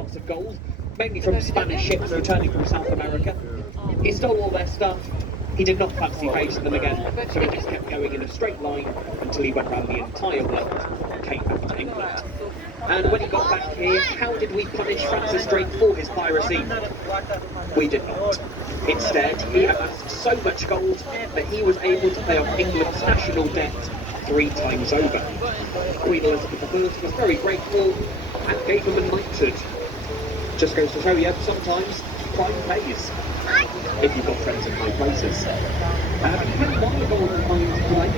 lots of gold, mainly from Spanish ships returning from South America. He stole all their stuff. He did not fancy facing them again, so he just kept going in a straight line until he went around the entire world and came back to England. And when he got back here, how did we punish Francis Drake for his piracy? We did not. Instead, he amassed so much gold that he was able to pay off England's national debt 3 times over. Queen Elizabeth I was very grateful and gave him a knighthood. Just goes to show you, sometimes crime pays. If you've got friends in high places. You can buy the Golden Hind tonight.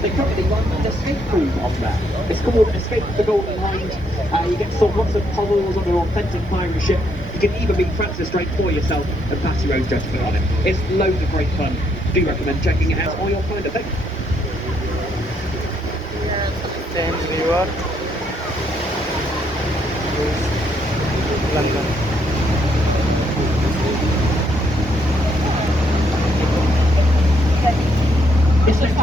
They currently run an escape room on there. It's called Escape the Golden Hind. You get sort of lots of puzzles on an authentic pirate ship. You can even meet Francis Drake for yourself and pass your own judgment on it. It's loads of great fun. Do recommend checking it out or you'll find a thing. Thames River, London. This next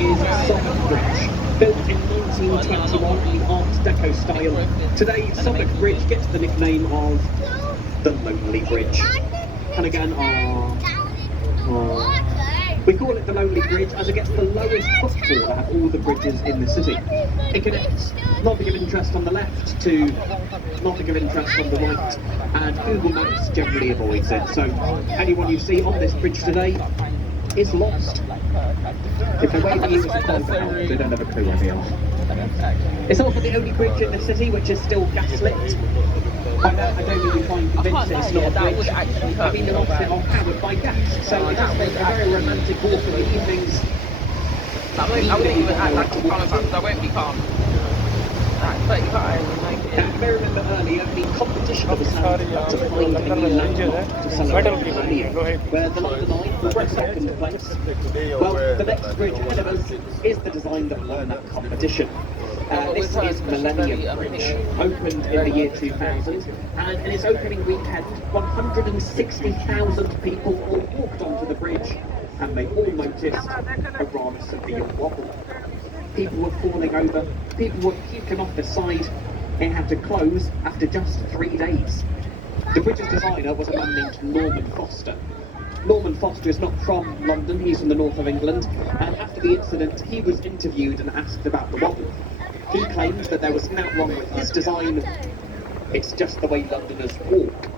is Southwark Bridge, built in 1921 in the Art Deco style. Today, Southwark Bridge gets the nickname of the Lonely Bridge. And again, we call it the Lonely Bridge as it gets the lowest footfall out of all the bridges in the city. It connects nothing of interest on the left to nothing of interest on the right, and Google Maps generally avoids it. So anyone you see on this bridge today is lost. If they're waving you as a call for help, they don't have a clue where they are. It's also the only bridge in the city which is still gaslit. By that, I don't really try and convince it it's not a bridge. I mean, they're obviously all powered by gas, so it does make a very romantic walk in the evenings. I wouldn't even act like I'm calm because I won't be calm. But you may remember earlier the competition that was held to find a new landmark to celebrate Millennium, where the London Eye was second place. Well, the next bridge ahead of us is the design that won that competition. This is Millennium Bridge, opened in the year 2000, and in its opening weekend, 160,000 people all walked onto the bridge, and they all noticed a rather severe wobble. People were falling over, people were puking off the side. It had to close after just 3 days. The bridge's designer was a man named Norman Foster. Norman Foster is not from London, he's from the north of England, and after the incident he was interviewed and asked about the wobble. He claimed that there was nothing wrong with his design, it's just the way Londoners walk.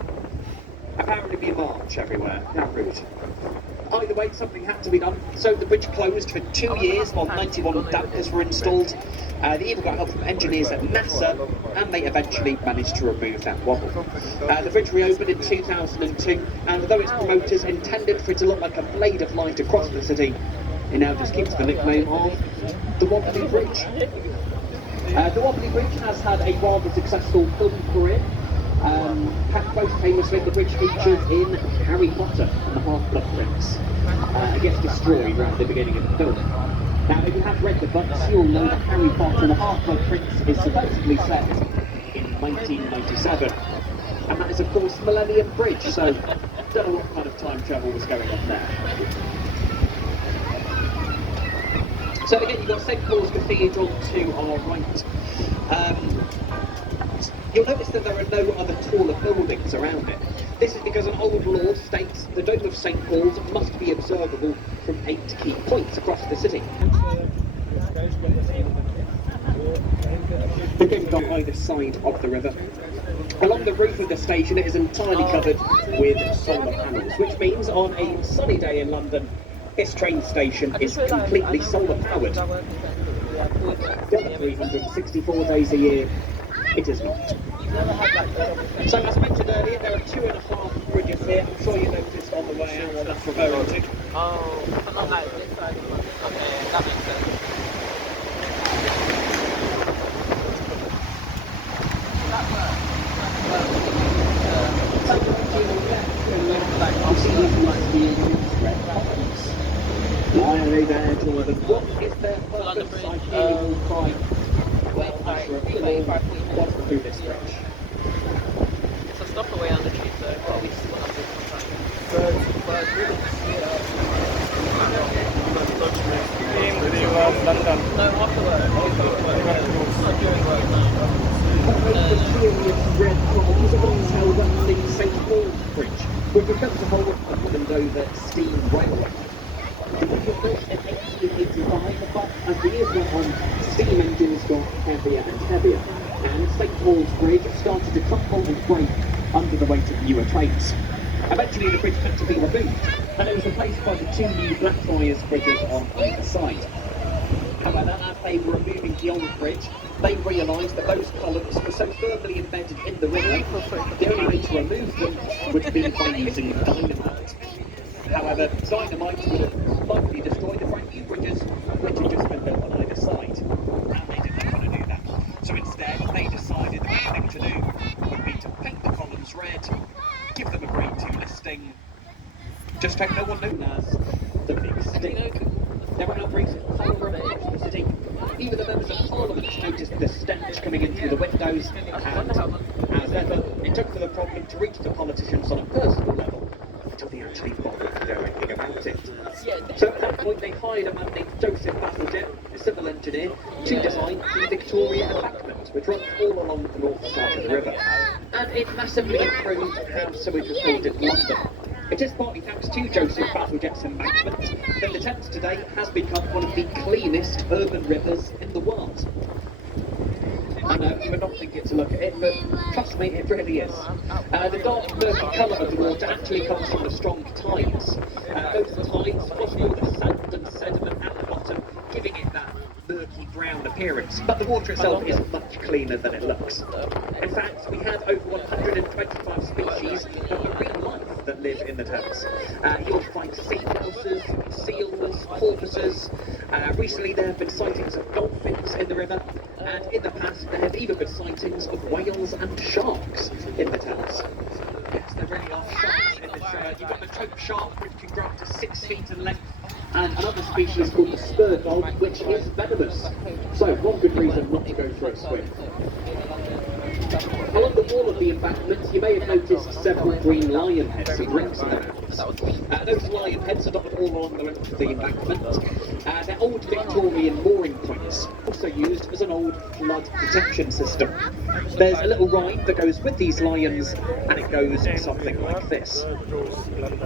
Apparently we march everywhere, how rude. Either way, something had to be done, so the bridge closed for 2 years while 91 dampers were installed. They even got help from engineers at NASA, and they eventually managed to remove that wobble. The bridge reopened in 2002, and although its promoters intended for it to look like a blade of light across the city, it now just keeps the nickname of the Wobbly Bridge. The Wobbly Bridge has had a rather successful film career. Most famously, the bridge featured in Harry Potter and the Half-Blood Prince. It gets destroyed right at the beginning of the film. Now, if you have read the books, you'll know that Harry Potter and the Half-Blood Prince is supposedly set in 1997. And that is, of course, Millennium Bridge, so don't know what kind of time travel was going on there. So again, you've got St Paul's Cathedral to our right. You'll notice that there are no other taller buildings around it. This is because an old law states the Dome of St Paul's must be observable from 8 key points across the city. The game's on either side of the river. Along the roof of the station it is entirely covered with solar panels, which means on a sunny day in London, this train station is completely solar powered. The other 364 days a year, it is not. So as I mentioned earlier, there are 2.5 bridges here. I'm sure you noticed on the way out what that's referring to. Oh, not like this side. Okay, that makes sense. Why are they there, Jordan? What is their purpose? I hear you all cry. Well, I reveal what's through this stretch. It's a stop away on the street, so what we split up with sometimes. London. No, afterwards. Not during work, no. The curious red over steam railway. The bridge was built in 1885, but as the years went on, steam engines got heavier and heavier, and St Paul's Bridge started to crumble and break under the weight of newer trains. Eventually the bridge had to be removed, and it was replaced by the two new Blackfriars bridges on either side. However, as they were removing the old bridge, they realised that those columns were so firmly embedded in the river, the only way to remove them would be by using dynamite. However, dynamite would have likely destroyed the brand new bridges, which had just been built on either side. And they didn't want to do that. So instead, they decided the best thing to do would be to paint the columns red, give them a Grade 2 listing, just hope no one known as the Big Stick. There were outbreaks of cholera across the city. Even the members of Parliament noticed the stench coming in through the windows, and as ever, it took for the problem to reach the politicians on a personal level until they actually bothered to do anything about it. So at that point, they hired a man named Joseph Bazalgette, a civil engineer, to design the Victoria Embankment, which runs all along the north side of the river. And it massively improved how sewage was hauled in London. It is partly thanks to Joseph Bazalgette's embankment that the Thames today has become one of the cleanest urban rivers in the world. I know, you would not think it to look at it, but trust me, it really is. The dark, murky colour of the water actually comes from the strong tides. Those tides flush all the sand and sediment at the bottom, giving it that murky brown appearance. But the water itself is much cleaner than it looks. In fact, we have over 125 species of marine life that live in the Thames. You'll find seahorses, seals, porpoises. Recently there have been sightings of dolphins in the river, and in the past there have even been sightings of whales and sharks in the Thames. Yes, there really are sharks in this river. You've got the tope shark, which can grow up to 6 feet in length, and another species called the spur dog, which is venomous. So, one good reason not to go for a swim. Along the wall of the embankment, you may have noticed several green lion heads with rings in their mouths. Those lion heads are dotted all along the length of the embankment. They're old Victorian mooring points, also used as an old flood protection system. There's a little rhyme that goes with these lions, and it goes something like this.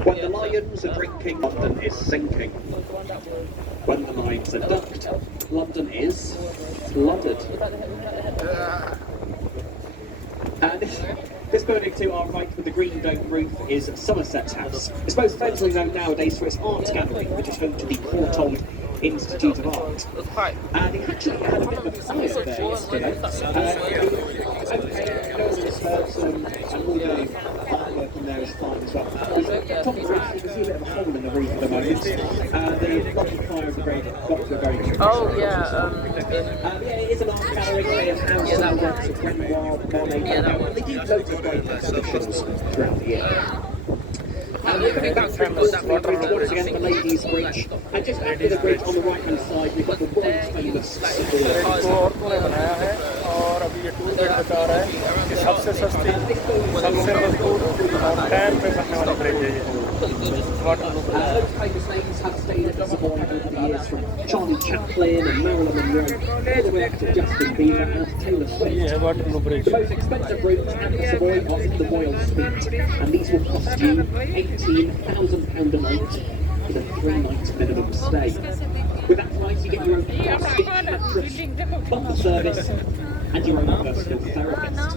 When the lions are drinking, London is sinking. When the lions are ducked, London is flooded. This building to our right with the green dome roof is Somerset House. It's most famously known nowadays for its art gallery, which is home to the Courtauld Institute of Art. And it actually had a bit of a fire there yesterday. And all the artwork in there is fine as well. Top of the roof, you can see a bit of a hole in the roof at the moment. The London Fire Brigade got to a very good it is an art gallery. They have houses and works of Renoir, Monet, and they do loads of great exhibitions throughout the year. We're coming back from the bridge once again, the Ladies Bridge, and just after the bridge on the right hand side we've got the world famous और अभी ये tour guide बता रहा है कि सबसे सस्ती सबसे मजबूत टाइम पे बनने वाली ब्रिज है ये Those famous names have stayed at the Savoy over the years, from Charlie Chaplin and Marilyn Monroe, all the way up to Justin Bieber and Taylor Swift. The most expensive rooms at the Savoy are in the Royal Suite, and these will cost you £18,000 a night with a 3-night minimum stay. With that price, you get your own mattress, butler service, and your own personal therapist.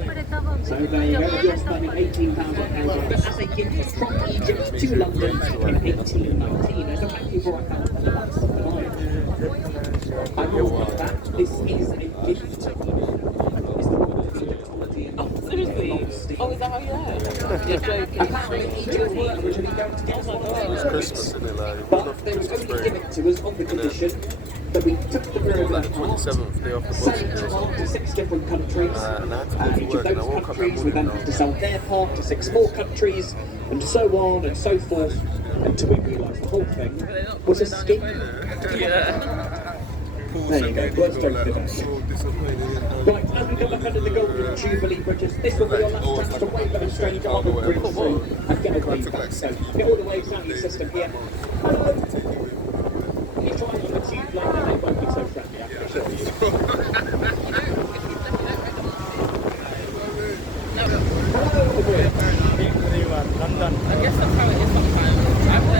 So there you go, you're spending £18,000 as a gift from Egypt to London in 1819. There's a thank you for a £1,000 a night. I will note that this is a gift. It's the Royal Egyptology and Seriously? Oh, is that how you are? You're joking. Apparently Egypt were originally going to get one, but they were only given to us on the condition that we took the pyramid apart, sent it apart to 6 different countries, and each of those countries we then had to sell their part to 6 more countries, and so on and so forth, until we realised the whole thing was a scheme. Yeah. There you go, words don't do that. Right, as we come back under the Golden Jubilee bridges, this will be your last chance to wave at a stranger on the bridge through and get a wave back. So get all the waves out of your system here. You try on the tube line and they won't be so friendly, I can assure you. London. I guess that's how it is sometimes.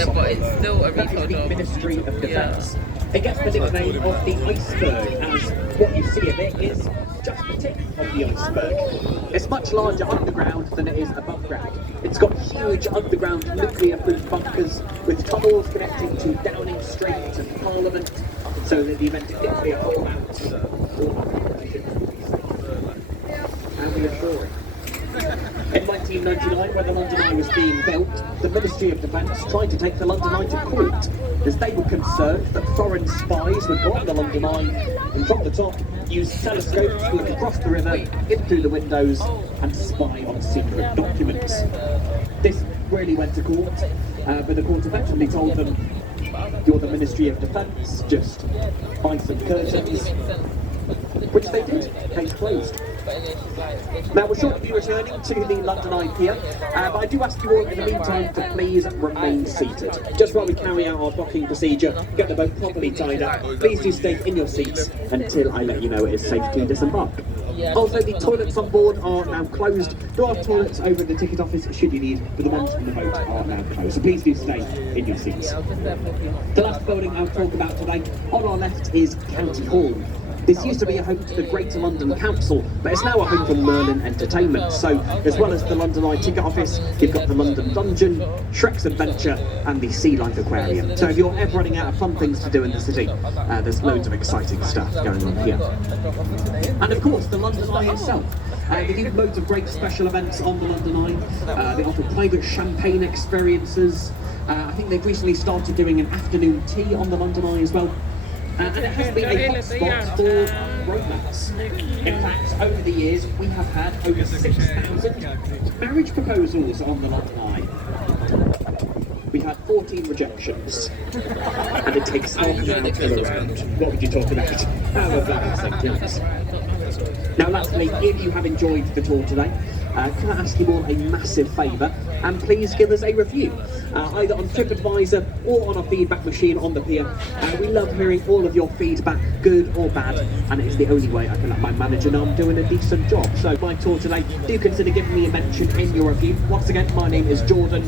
Yeah, on but board. it's still a That is retail the job. Ministry of Yeah. Defence. It gets the nickname of the iceberg, as what you see of it is just the tip of the iceberg. It's much larger underground than it is above ground. It's got huge underground nuclear-proof bunkers with tunnels connecting to Downing Street and Parliament, so that the event of nuclear fallout or operations will be safe and reassuring. In 1999, when the London Eye was being built, the Ministry of Defence tried to take the London Eye to court, as they were concerned that foreign spies would go on the London Eye and from the top use telescopes to look across the river, in through the windows and spy on secret documents. This really went to court, but the court eventually told them, "You're the Ministry of Defence, just buy some curtains," which they did. Case closed. Now we'll shortly be returning to the London Eye Pier, but I do ask you all in the meantime to please remain seated. Just while we carry out our docking procedure, get the boat properly tied up, please do stay in your seats until I let you know it is safe to disembark. Also, the toilets on board are now closed. There are toilets over at the ticket office should you need, but the ones on the boat are now closed, so please do stay in your seats. The last building I'll talk about today, on our left, is County Hall. This used to be a home to the Greater London Council, but it's now a home for Merlin Entertainment. So, as well as the London Eye ticket office, you've got the London Dungeon, Shrek's Adventure, and the Sea Life Aquarium. So if you're ever running out of fun things to do in the city, there's loads of exciting stuff going on here. And of course, the London Eye itself. They do loads of great special events on the London Eye. They offer private champagne experiences. I think they've recently started doing an afternoon tea on the London Eye as well. And it has been a hotspot for romance. In fact, over the years, we have had over 6,000 marriage proposals on the London Eye. We had 14 rejections, and it takes half an hour to go around. What would you talk about? How was that in St. John's? Now lastly, if you have enjoyed the tour today, can I ask you all a massive favour, and please give us a review, either on TripAdvisor or on our feedback machine on the pier. We love hearing all of your feedback, good or bad, and it's the only way I can let my manager know I'm doing a decent job. So my tour today, do consider giving me a mention in your review. Once again, my name is Jordan.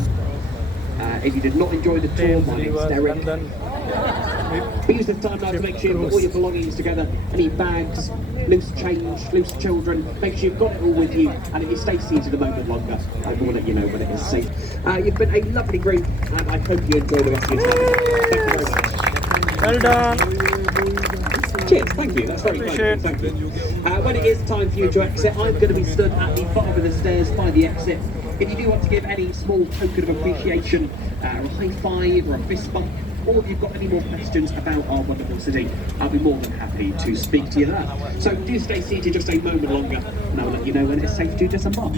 If you did not enjoy the tour, my name is Derek. We use this time now to make sure you've got all your belongings together, any bags, loose change, loose children, make sure you've got it all with you, and if you stay seated a moment longer, I will let you know when it is safe. You've been a lovely group, and I hope you enjoy the rest of your time. Thank you very much. Well done. Cheers, thank you, that's very kind, thank you. When it is time for you to exit, I'm going to be stood at the bottom of the stairs by the exit. If you do want to give any small token of appreciation, a high five or a fist bump, or if you've got any more questions about our wonderful city, I'll be more than happy to speak to you there. So do stay seated just a moment longer, and I'll let you know when it's safe to disembark.